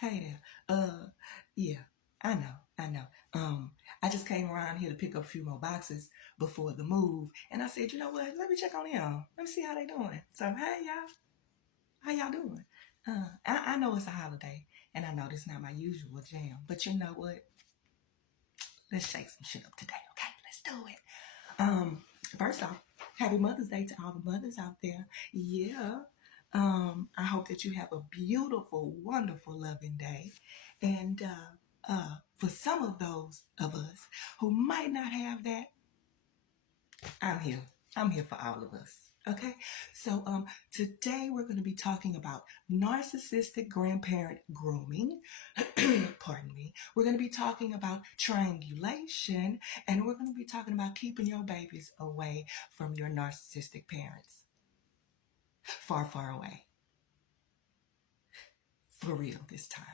Hey there. Yeah, I know. I just came around here to pick up a few more boxes before the move, and I said, you know what? Let me check on them. Let me see how they doing. So, hey y'all, how y'all doing? I know it's a holiday, and I know this is not my usual jam, but you know what? Let's shake some shit up today, okay? Let's do it. First off, happy Mother's Day to all the mothers out there. Yeah. I hope that you have a beautiful, wonderful, loving day. And for some of those of us who might not have that, I'm here. I'm here for all of us. Okay. So today we're going to be talking about narcissistic grandparent grooming. Pardon me. We're going to be talking about triangulation, and we're going to be talking about keeping your babies away from your narcissistic parents. Far, far away. For real this time.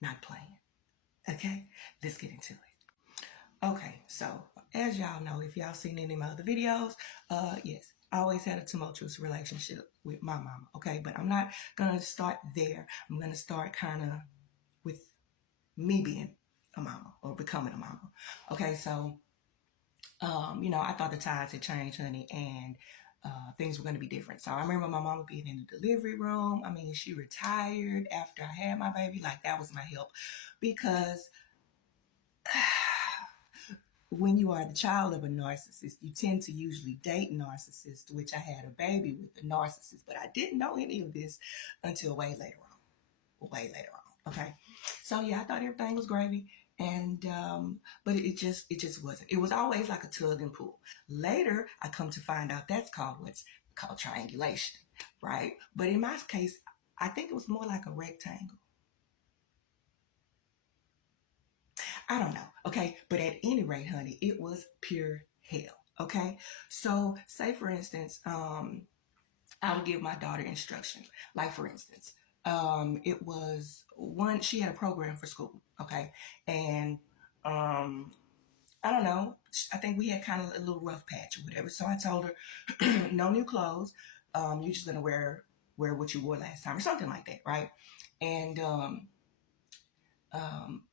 Not playing. Okay? Let's get into it. Okay, so as y'all know, if y'all seen any of my other videos, yes, I always had a tumultuous relationship with my mama, okay? But I'm not gonna start there. I'm gonna start kind of with me being a mama or becoming a mama. Okay, so I thought the tides had changed, honey, and things were going to be different. So I remember my mama being in the delivery room. I mean, she retired after I had my baby. Like, that was my help. Because when you are the child of a narcissist, you tend to usually date narcissists, which I had a baby with a narcissist. But I didn't know any of this until way later on. Way later on. Okay. So yeah, I thought everything was gravy. And but it just wasn't. It was always like a tug and pull. Later, I come to find out that's called what's called triangulation, right? But in my case, I think it was more like a rectangle. I don't know. Okay. But at any rate, honey, it was pure hell. Okay. So say for instance, I would give my daughter instruction. Like for instance, it was one, she had a program for school. Okay. And, I don't know. I think we had kind of a little rough patch or whatever. So I told her, no new clothes. You're just gonna wear what you wore last time or something like that, right? And and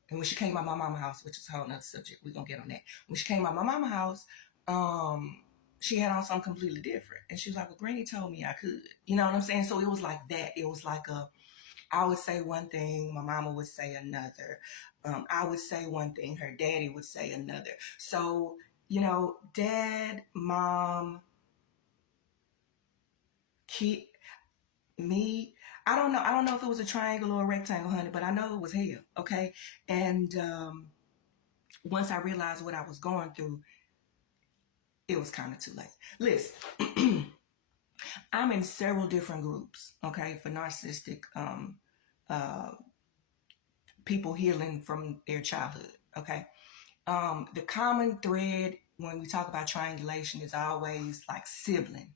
when she came out my mama house, which is a whole nother subject, we're gonna get on that. When she came out my mama house, she had on something completely different. And she was like, well, Granny told me I could. You know what I'm saying? So it was like that. It was like I would say one thing, my mama would say another. I would say one thing, her daddy would say another. So, dad, mom, kid, me, I don't know. I don't know if it was a triangle or a rectangle, honey, but I know it was hell. Okay. And once I realized what I was going through, it was kind of too late. Listen, I'm in several different groups, okay, for narcissistic uh, people healing from their childhood, okay? The common thread when we talk about triangulation is always like sibling.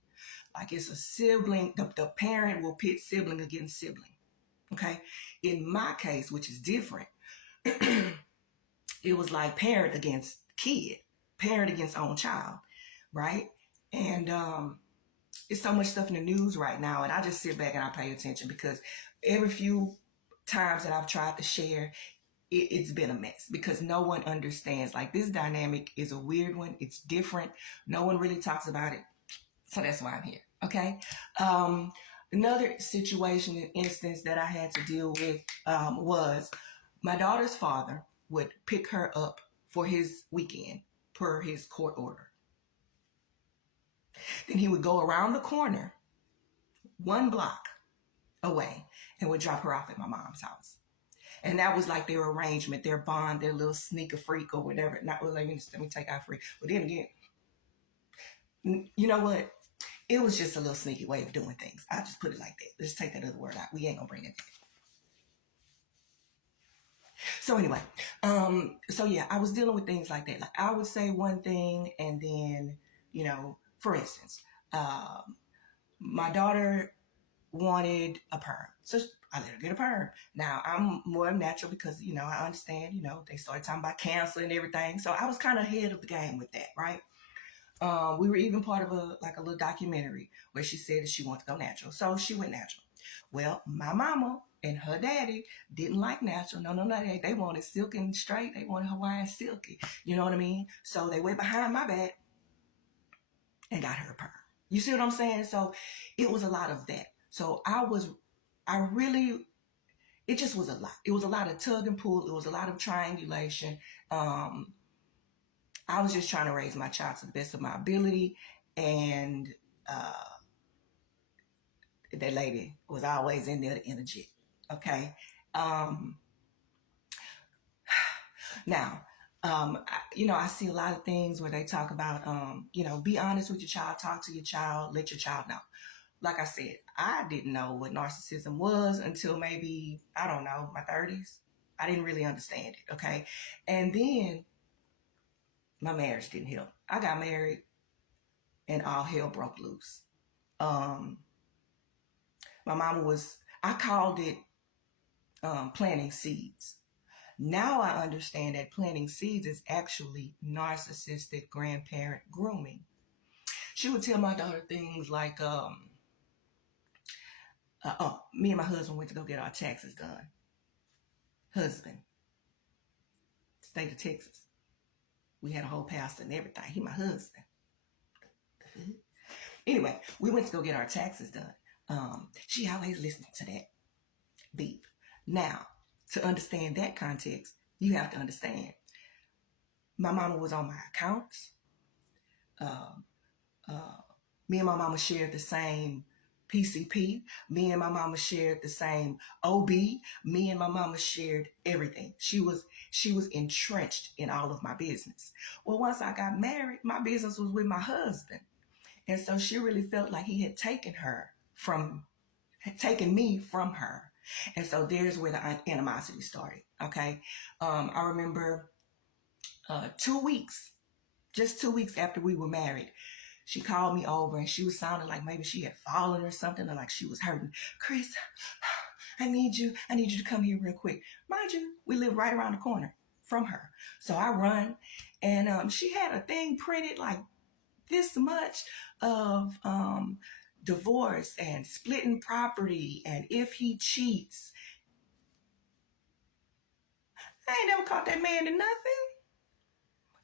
Like it's a sibling, the parent will pit sibling against sibling, okay? In my case, which is different, it was like parent against kid, parent against own child, right? And it's so much stuff in the news right now, and I just sit back and I pay attention because every few times that I've tried to share, it's been a mess because no one understands. Like, this dynamic is a weird one. It's different. No one really talks about it. So that's why I'm here. Okay. Another situation and instance that I had to deal with was my daughter's father would pick her up for his weekend per his court order. Then he would go around the corner, one block away, and would drop her off at my mom's house. And that was like their arrangement, their bond, their little sneaker freak or whatever. Not really, let me take out freak. But then again, you know what? It was just a little sneaky way of doing things. I just put it like that. Let's take that other word out. We ain't gonna bring it back. So anyway, so yeah, I was dealing with things like that. Like, I would say one thing and then, for instance, my daughter wanted a perm. So I let her get a perm. Now I'm more natural because, I understand, they started talking about cancer and everything. So I was kind of ahead of the game with that, right? We were even part of a little documentary where she said that she wanted to go natural. So she went natural. Well, my mama and her daddy didn't like natural. No, they wanted silky and straight. They wanted Hawaiian silky. You know what I mean? So they went behind my back and got her a perm. You see what I'm saying? So it was a lot of that. So it just was a lot. It was a lot of tug and pull. It was a lot of triangulation. I was just trying to raise my child to the best of my ability. And that lady was always in there to interject. Okay. Now, I see a lot of things where they talk about, be honest with your child, talk to your child, let your child know. Like I said, I didn't know what narcissism was until maybe, I don't know, my 30s. I didn't really understand it, okay? And then my marriage didn't help. I got married and all hell broke loose. My mama I called it planting seeds. Now I understand that planting seeds is actually narcissistic grandparent grooming. She would tell my daughter things like, me and my husband went to go get our taxes done. Husband, state of Texas. We had a whole pastor and everything. He my husband. Anyway, we went to go get our taxes done. She always listened to that beep. Now, to understand that context, you have to understand. My mama was on my accounts. Me and my mama shared the same PCP. Me and my mama shared the same OB. Me and my mama shared everything. She was entrenched in all of my business. Well, once I got married, my business was with my husband. And so she really felt like he had taken me from her. And so there's where the animosity started. Okay. I remember 2 weeks, just 2 weeks after we were married, she called me over and she was sounding like maybe she had fallen or something, or like she was hurting. Chris, I need you to come here real quick. Mind you, we live right around the corner from her. So I run, and she had a thing printed like this much of divorce and splitting property, and if he cheats. I ain't never caught that man in nothing.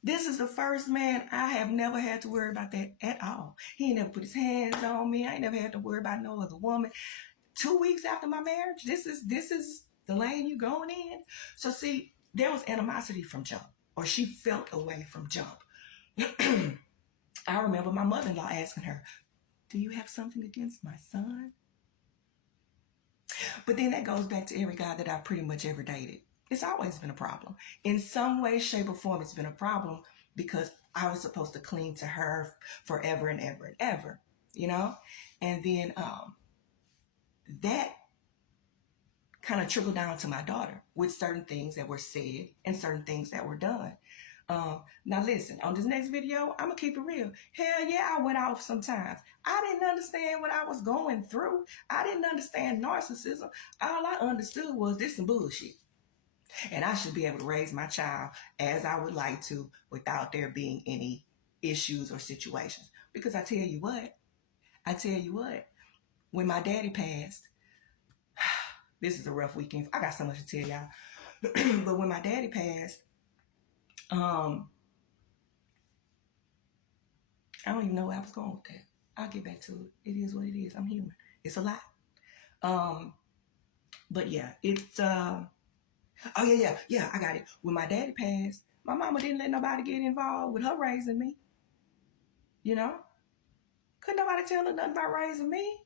This is the first man I have never had to worry about that at all. He ain't never put his hands on me. I ain't never had to worry about no other woman. 2 weeks after my marriage, this is the lane you going in. So see, there was animosity from jump, or she felt away from jump. I remember my mother-in-law asking her, do you have something against my son? But then that goes back to every guy that I've pretty much ever dated. It's always been a problem. In some way, shape, or form, it's been a problem because I was supposed to cling to her forever and ever and ever, And then that kind of trickled down to my daughter with certain things that were said and certain things that were done. Now listen, on this next video, I'm going to keep it real. Hell yeah, I went off sometimes. I didn't understand what I was going through. I didn't understand narcissism. All I understood was this some bullshit. And I should be able to raise my child as I would like to without there being any issues or situations. Because I tell you what, when my daddy passed, this is a rough weekend. I got so much to tell y'all. But when my daddy passed, I don't even know where I was going with that. I'll get back to it. It is what it is. I'm human. It's a lot. But yeah, it's oh yeah, I got it. When my daddy passed, my mama didn't let nobody get involved with her raising me. Couldn't nobody tell her nothing about raising me.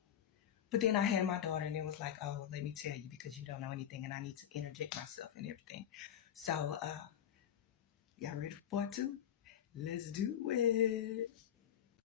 But then I had my daughter, and it was like, oh, let me tell you, because you don't know anything, and I need to interject myself and everything. So, y'all ready for part 2? Let's do it.